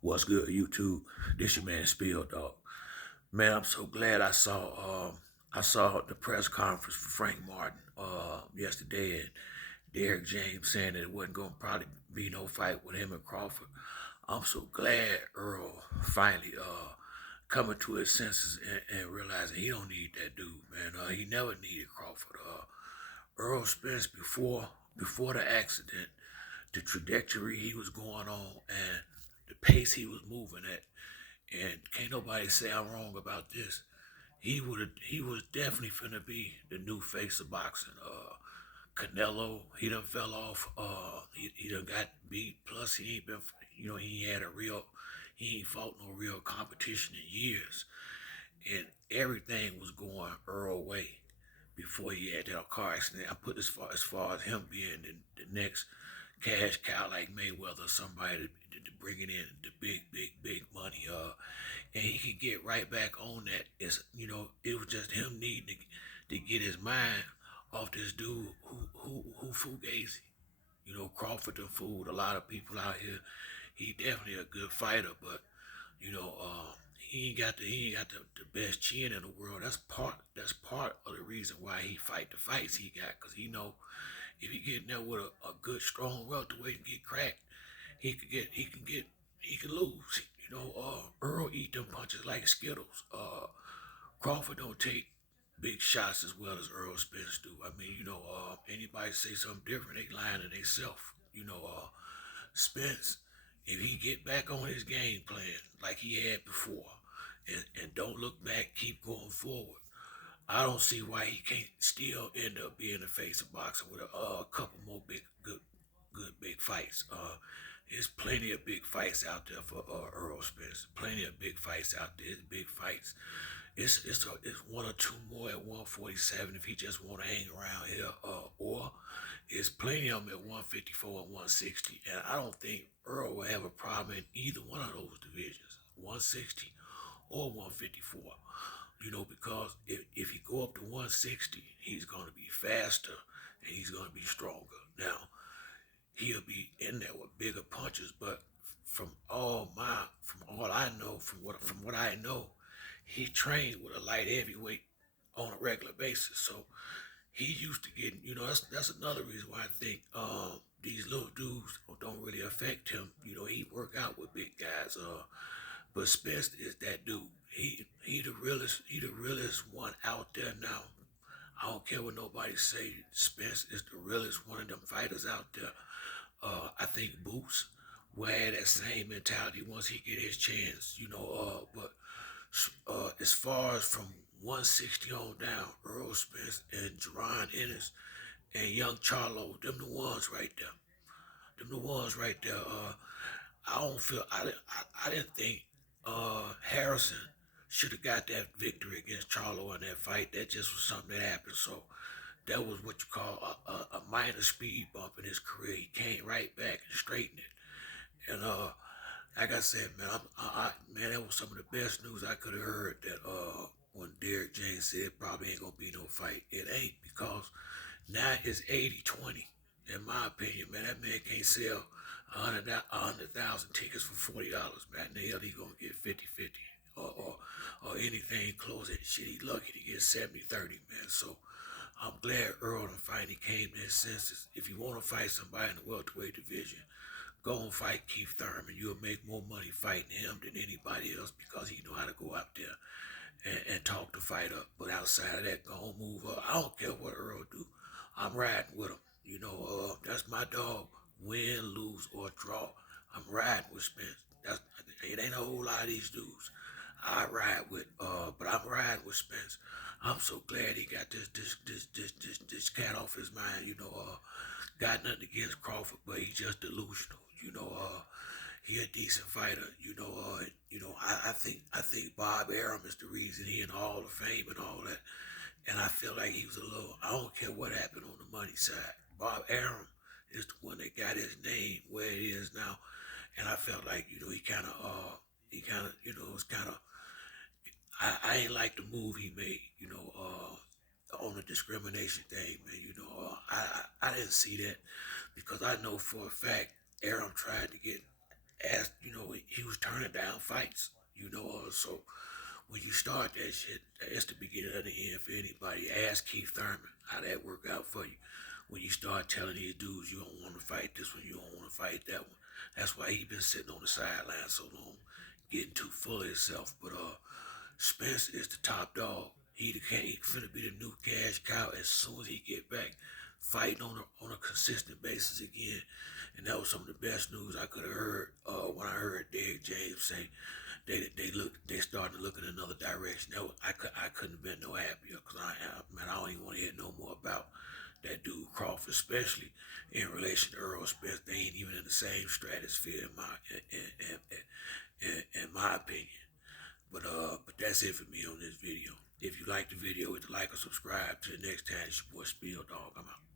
What's good, YouTube? This your man Spill Dog. Man, I'm so glad I saw the press conference for Frank Martin yesterday, and Derek James saying that it wasn't gonna probably be no fight with him and Crawford. I'm so glad Earl finally coming to his senses and realizing he don't need that dude, man. He never needed Crawford. Earl Spence before the accident, the trajectory he was going on and the pace he was moving at, and can't nobody say I'm wrong about this. He was definitely finna be the new face of boxing. Canelo, he done fell off. He done got beat. Plus, he ain't been, he ain't fought no real competition in years, and everything was going Earl way before he had that car accident. I put as far as him being the next cash cow like Mayweather, somebody to bring it in the big money. And he could get right back on that. It was just him needing to get his mind off this dude who Fugazi. Crawford done fooled a lot of people out here. He definitely a good fighter, but he ain't got the best chin in the world. That's part of the reason why he fight the fights he got, cause he know if he get in there with a good strong welterweight and get cracked, he can lose. Earl eat them punches like Skittles. Crawford don't take big shots as well as Earl Spence do. I mean, anybody say something different, they lying to themselves. Spence, if he get back on his game plan like he had before, and don't look back, keep going forward, I don't see why he can't still end up being the face of boxing with a couple more good big fights. There's plenty of big fights out there for Earl Spence. Plenty of big fights out there. Big fights. It's one or two more at 147 if he just want to hang around here, or it's plenty of them at 154 and 160. And I don't think Earl will have a problem in either one of those divisions, 160 or 154. Because if he go up to 160, he's going to be faster and he's going to be stronger. Now, he'll be in there with bigger punches, but from all I know, from what I know, he trained with a light heavyweight on a regular basis. So he used to getting, that's another reason why I think these little dudes don't really affect him. He work out with big guys. But Spence is that dude. He the realest one out there now. I don't care what nobody say. Spence is the realest one of them fighters out there. I think Boots will have that same mentality once he get his chance. But as far as from 160 on down, Earl Spence and Jerron Ennis and Young Charlo, them the ones right there. Them the ones right there. I don't feel I didn't think Harrison should have got that victory against Charlo in that fight. That just was something that happened. So that was what you call a minor speed bump in his career. He came right back and straightened it. And like I said, man, man, that was some of the best news I could have heard. That when Derek James said probably ain't gonna be no fight, it ain't, because now it's 80-20. In my opinion, man, that man can't sell 100,000 tickets for $40, man. The hell he gonna get 50-50 or anything close. That shit, he lucky to get 70-30, man. So I'm glad Earl done finally came to his senses. If you want to fight somebody in the welterweight division, go and fight Keith Thurman. You'll make more money fighting him than anybody else, because he know how to go out there and talk the fight up. But outside of that, go on, move up. I don't care what Earl do. I'm riding with him. That's my dog. Win, lose, or draw. I'm riding with Spence. It ain't a whole lot of these dudes but I'm riding with Spence. I'm so glad he got this cat off his mind. Got nothing against Crawford, but he's just delusional. He a decent fighter. I think Bob Arum is the reason he in the Hall of Fame and all that. And I feel like he was a little. I don't care what happened on the money side. Bob Arum is the one that got his name where it is now. And I felt like he was kind of. I ain't like the move he made. On the discrimination thing, man. I didn't see that, because I know for a fact Aram tried to get asked. He was turning down fights. So when you start that shit, that's the beginning of the end for anybody. Ask Keith Thurman how that worked out for you. When you start telling these dudes you don't want to fight this one, you don't want to fight that one. That's why he been sitting on the sideline so long, getting too full of himself. But Spence is the top dog. He finna be the new cash cow as soon as he get back, fighting on a consistent basis again. And that was some of the best news I could have heard when I heard Derek James say they started to look in another direction. I couldn't have been no happier because I don't even want to hear no more about that dude Crawford, especially in relation to Errol Spence. They ain't even in the same stratosphere in my opinion. But that's it for me on this video. If you like the video, hit the like or subscribe. Till the next time, it's your boy Spill Dog. I'm out.